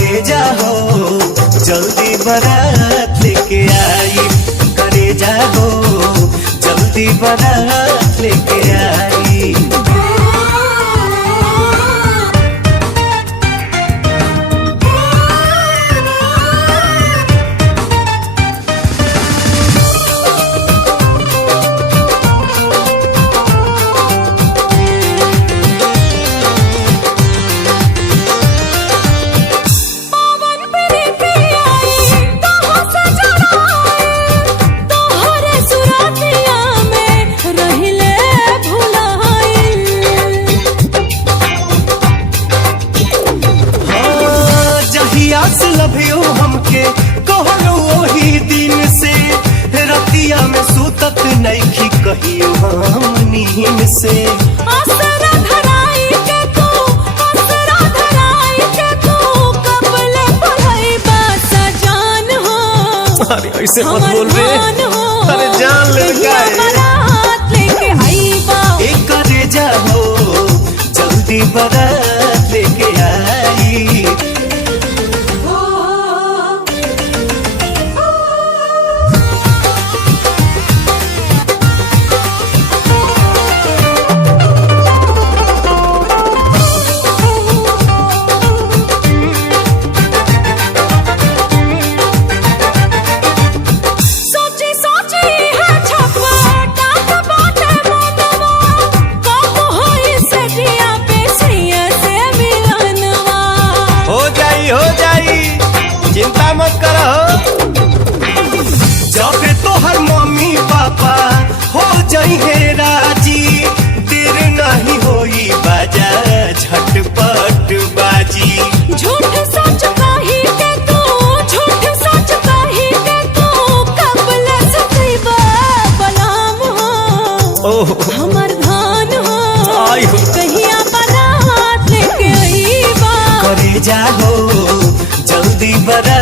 करे जाओ जल्दी बारात लेके आई, करे जाओ जल्दी बारात लेके आई। लभियो हमके कहलो वही दिन से, रतिया में सुतत नइखी कहियो हम नींद से। आसरा धराई के तू, आसरा धराई के तू, कबले पढ़ाई बासा जान हो। अरे ऐसे मत बोल रे, अरे जान ले गए। बारात लेके आई बा, एक करे जाओ जल्दी बारात लेके आई। हो जाई चिंता मत करो, जब तोहर मम्मी पापा हो जाई है राजी, देर नहीं होई बाजा झटपट बाजी। झूठ सच कही के तू, झूठ सच कही के तू, कबले सतैबा बलाम हो। हमर धान हो, आई हो कहिया बारात लेके आईबा, करे जाओ जल्दी बारात